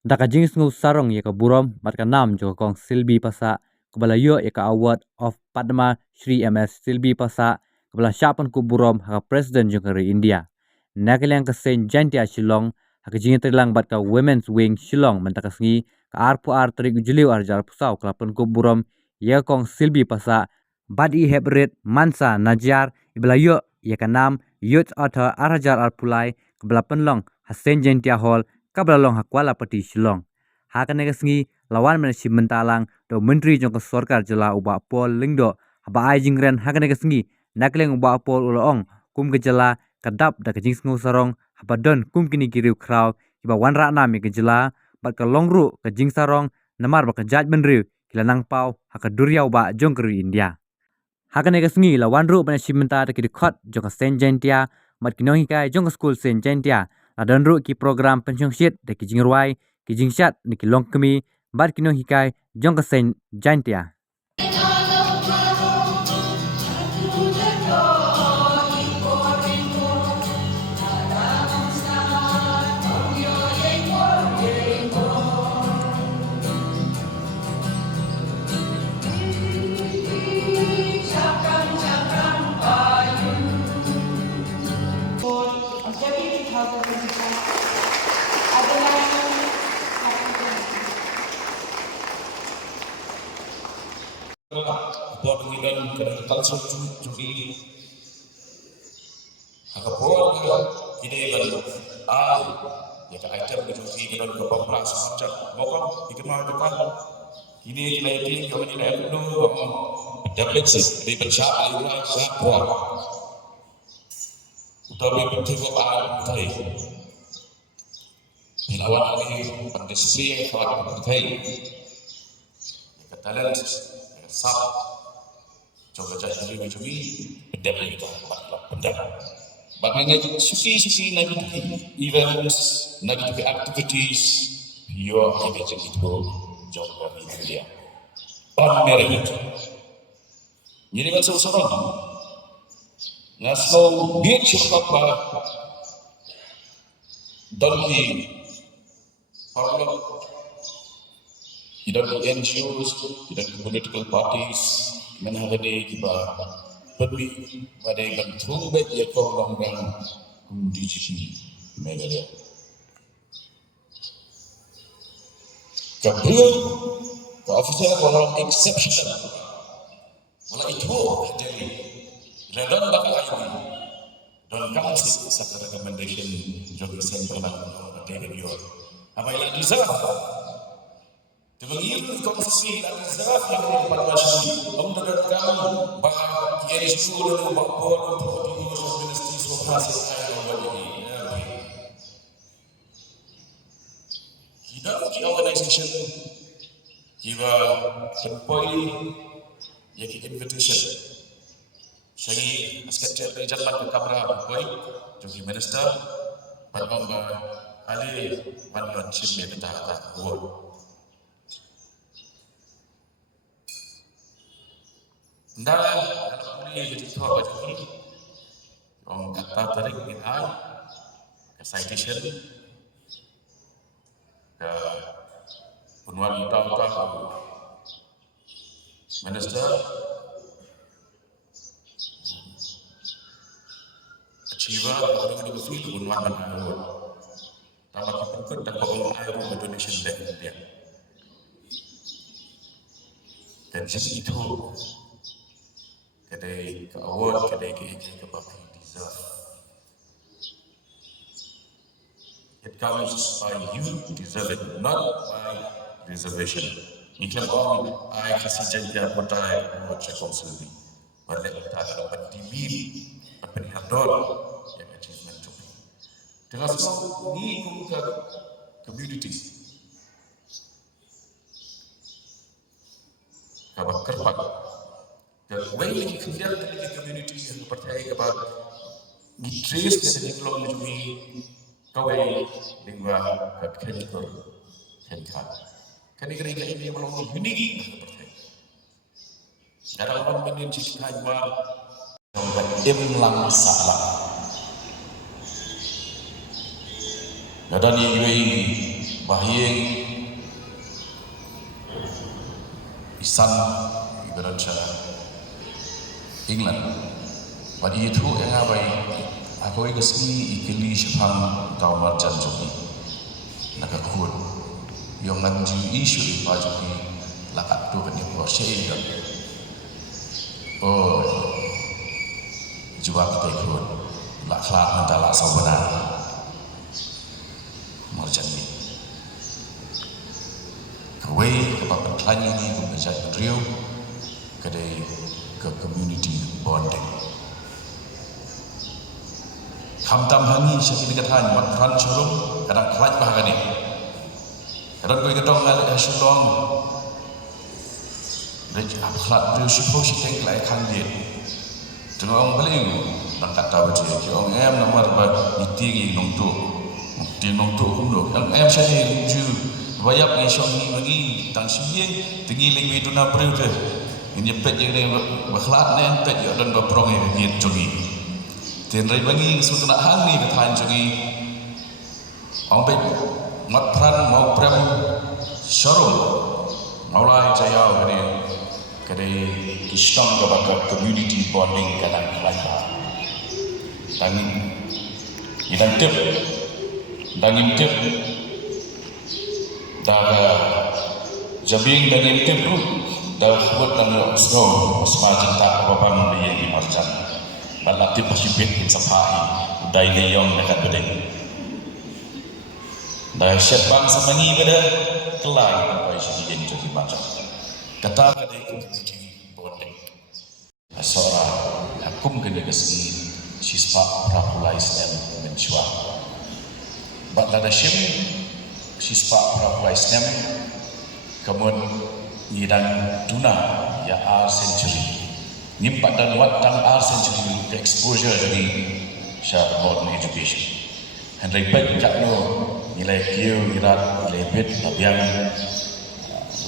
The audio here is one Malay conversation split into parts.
Daka jingis ngu sarong yaka burom matka nam joko kong Silbi Pasa kebala yo yaka award of Padma Shri MS Silbi Pasa kebala syapan ku burom haka presiden jongkari India. Nakaliang ke Saint Jantia Shillong haka jingit terlang bat ka Women's Wing Shillong mentaka sengi ka arpu terik juliu arjar pusau kelapan ku burom yaka kong Silbi Pasa bat I hebrit mansa najar ibala yo yaka nam youth author arhajar arpulai kebala penlong ha Saint Jantia Hall kabla long hakwala pati Shillong. Hakan negasngi lawan mana mentalang do menteri jongko sorkar jela uba pol lingdo haba ai jingren hakan negasngi nakleng uba pol uloong kum gejala kadap da kejing sngu sarong haba don kum kini kiriu kraw iba wanra na mi gejala bat ka longru kejing sarong namar ba kejat benriu kila nang pau haka duria uba jongkeri India. Hakan negasngi lawan ru mana menta da kidikot jongko Saint Jantia mat kinong hikai jongko school Saint Jantia adan ru ki program pensiong shit de ki jingruai ki jingshat de ki longkemi bar kinong hikai jong ka Saint Jantia. Buat pengidan kedatangan sujudi agapol ide baru ya ka item ke sujudi dan ke pempras macam mokong dikemar dekat ini kita ini kau ini nak dulu dapat sih di bersyak ayulah siapa utawi penting apa tadi lawan ini pendiskusi kalau tadi katakan sab coba jadi cumi benda itu benda bagaimana susi lagi events lagi activities your engaging itu coba dia on merit jadi kan seorang ngaso biar siapa donki parlo tidak di NGOs, tidak di political parties, mana ada di kiba perli pada bentuk baik ya korang dan DGP media. Kabel, ke officer orang exceptional, malah itu jadi redon bakal lagi, dan kamu sih sekarang recommendation jogi center lah pada video. Apa yang deserve? Terbagi konfesi dan zaf yang pada masyarakat untuk kamu bah kiai sekolah dan bakpol untuk diurus ministry sosial saya bagi kita ki organisation kita tempoi yaki invitation saya askar jalan ke kamera boy jadi minister pada ali panduan simbe betah award Nda kalau boleh jadi tua baju ni, orang kata tarik kita ke citation, ke penuan utama minister, achiever, orang yang berfil penuan mana, tambah kita dapat orang air rumah donation dia, dan jadi itu. Kedai ke award, kedai ke bapak deserve. It comes by you deserve it, not by reservation. Iklan on, I kasih janji apa tay, cek konsulti. Balik kita dapat dibiri, dapat hador yang achievement tu. Dengan semua ni kumka community. Kabak kerpak. Dan way yang kemudian dari community yang percaya kepada ditrace dari kelom menjadi kawai lingua kehidupan kehidupan. Kerana ini melong unik percaya. Dalam orang menjadi hajmar yang imlang salah. Dan ini Bahyeng isan ibaratnya England. But itu yang abai aku ikasni ikili shapang tau marjan jogi nakakut yung nanju isu ipa jogi lakat tu kan yang bersih dan oh juga kita ikut laklah mentala sabenar marjan ni kawai kepapan tanya ni kumajak Rio kedai ke community bonding Hamtam hangi syakit katahan mat ran syurum kadang kelat bahagia ni kadang kau ketong ngal syurong dan akhlak dia syukur syakit kelai kang dia tengok orang paling nak kata baca ki orang em namar ba niti nong tu ti nong tu kum do yang em syakit ju bayap ni syong ni bagi tang sieng tengi ling itu na breu de ini pet je ni baklat ni pet je dan ba prong ni jogi Tian rai bagi sutuna hang ni katahan jogi orang baik mat pran mau prem sharum maulai jaya kadai Islam kepada community bonding kadang kelapa dangin tip dah jabing dangin tip tu dah buat nang snow semajan tak apa-apa dia di marjan Balati pasibit in sapahi dai leyong dekat bedeng. Dai syetbang samani beda kelai sampai sini yang jadi baca. Kata kadai community bonding. Asora hakum kena kesini sispa prapulai stem menshua. Bat lada shim sispa prapulai stem kemun ngidang tuna ya century. Nimpat dan wat tang century exposure dari syarat modern education. Henry Beck jakno nilai kieu ngirat nilai bet tabiang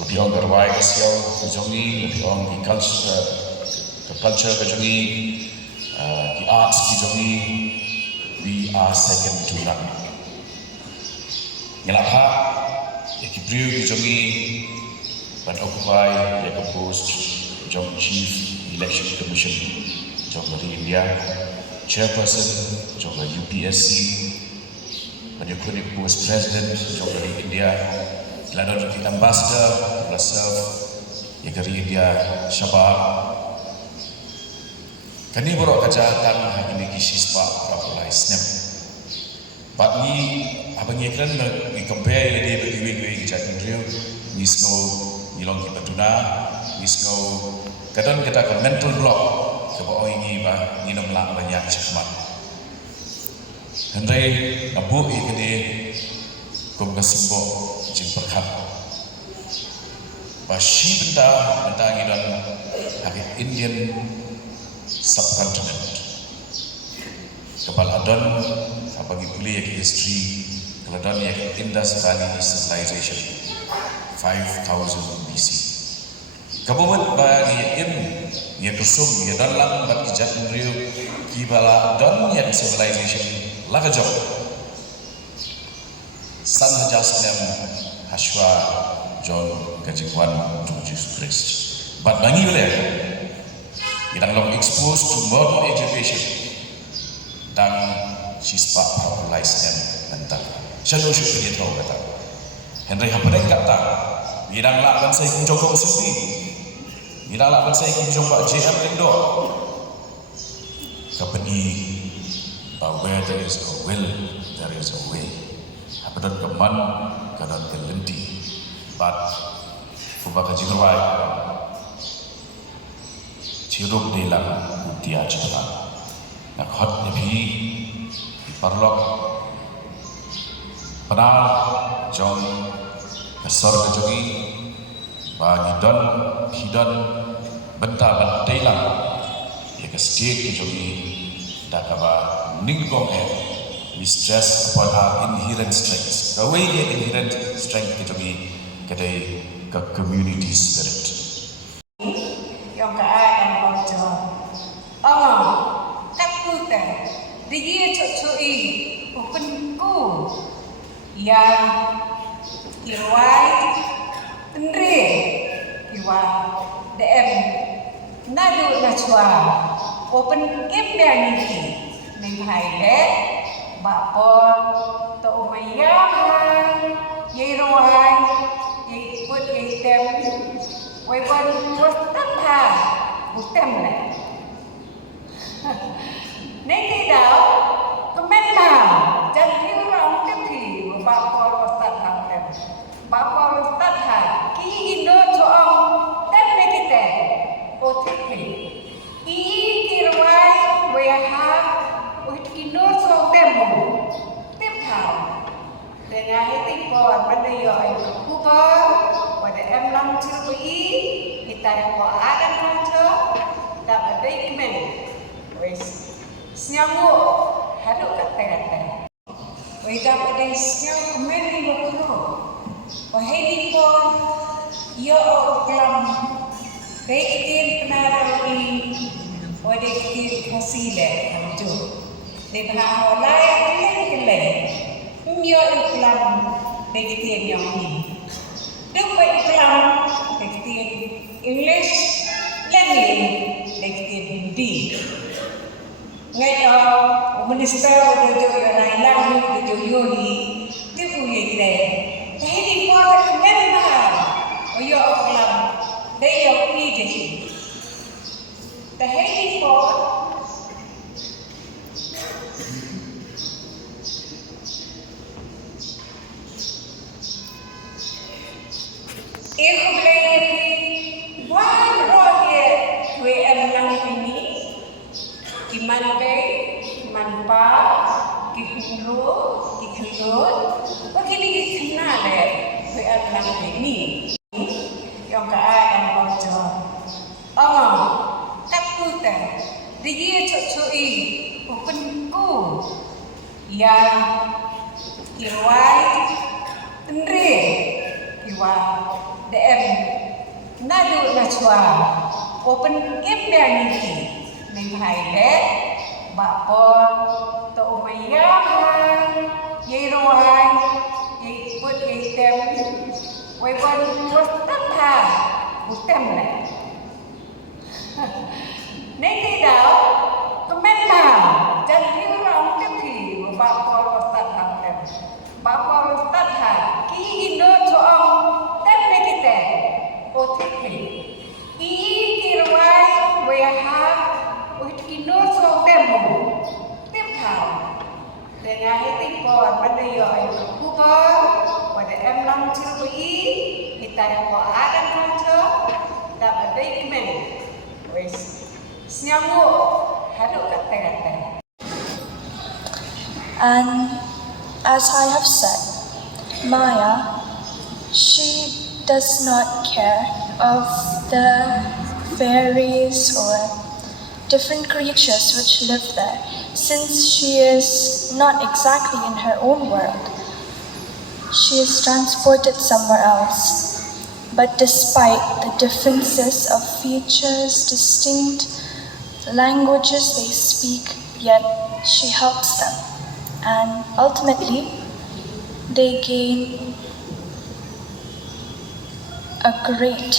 lebih orang berwai kesiau kejongi lebih orang di culture kejongi di arts kejongi we are second to none. Ngelak ha ya kibriu kejongi ban occupy ya composed jong chief Election Commission jong dari India, Chairperson jong dari UPSC, Penyukunik Post President jong dari India, Ladon Ambassador Rasaf yang dari India, Shabab. Kini borok kejahatan ini kisah Prapulai Snem. But ni abang iklan ni compare dia berdiri kejahatan real, ni snow nilong Batuna, ni snow kadang kita ke mental block sebab orang ini bah minum lang banyak syahmat. Henry abu ini kum kesimbo jin perkat. Bashi benda ngidan hari Indian subcontinent. Kepala adon apa gipuli ya history kalau adon ya Indus Valley civilization 5000 BC. Kabuat bagi ya kusum ya dalam bagi jatuh riu kibala dan ya civilization lagajok san hajasnem hashwa John Gajikwan Jesus Christ. But bangi boleh kita long exposed to modern education dan sispa popularize them mental. Selalu dia tahu kata. Henry Hapadeng kata, bidang lah kan saya kunjung sendiri. Inilah apa saya ingin jumpa JM Lindo. Kapani, but where there is a will, there is a way. Apa dan keman, kadang kelenti. But, kubah kajigrawai, cirup dilang utia cipta. Nak hot nebi, diparlok, penal, jong, kesor kejogi, bagi don, hidon, bentar telang ya ke state kejogi dah kaba ninggong we stress upon our inherent strengths the way the inherent strength kejogi kedai ke community spirit yang keadaan bocor kat kita dia cuci open ku yang Kirwai Tenri Kiwa DM Nadu Nachwa Open Game Niki Nimhaile Bapor To Umayyahan Yiruai Yiput Yitem Waiwan Wastapha Butem Le Niki Dao Comment nào Chân thiếu rong tiếp thị Bapor Wastapha Bapor Wastapha Ki Indo cho ông Tep Nekite Otipi I Kirwai Weha Uitkindo cho Temu Tiếp thảo Để ngài hãy tích bò Vấn đề gọi Cú bò Và để em lâm chưa có ý Thì tại có á đang lâm chưa Đạp ở đây mình Với Snyamu Hãy độ cắt tay đặt tay Với đạp ở đây Snyamu Mình đi vào khổ Và hãy đi con Yo Oklam Baik din penarawi Wadik din hasile Hamju Dibha holay Keleng Yo Oklam Baik din yang ni Duk baik Oklam Baik din English Language Baik din Hindi Ngay đó Minister Dojo Yonai Lang Dojo Yoni Tipu ye dire Hãy đi qua các ngân hàng Yo Oklam They are needed. The Haiti Ford Ikhulay Wan Rohye Kwe Alang Ini Kimanbe Kimanpa Kihulu Kihulun Wakili Kikinale Kwe Alang Ini Yang keadaan bocor. Cắt tu tè, đi kia chui, open ku, yang kiwai, tenri, kiwa, DM, nadu nachwa, open game niki, nimhaile, bapor, to umayyahan, yiruai, yiput yitem. Waiwan Wastapha Butem Le Niki Dao Comment nào Chân thiếu rong tiếp thị Bapor Wastapha Bapor Wastapha Ki Indo cho ông Tep Nekite Otipi I Kirwai Weha Uitkindo cho Temu Tiếp thảo Để ngài hãy tích bò Vấn đề gọi Cú bò Và để em lâm chưa có ý Thì tại có á đang lâm chưa Đạp ở đây mình Với Snyamu Hãy độ cắt tay đặt tay And as I have said, Maya, she does not care of the fairies or different creatures which live there, since she is not exactly in her own world. She is transported somewhere else. But despite the differences of features, distinct languages they speak, yet she helps them. And ultimately, they gain a great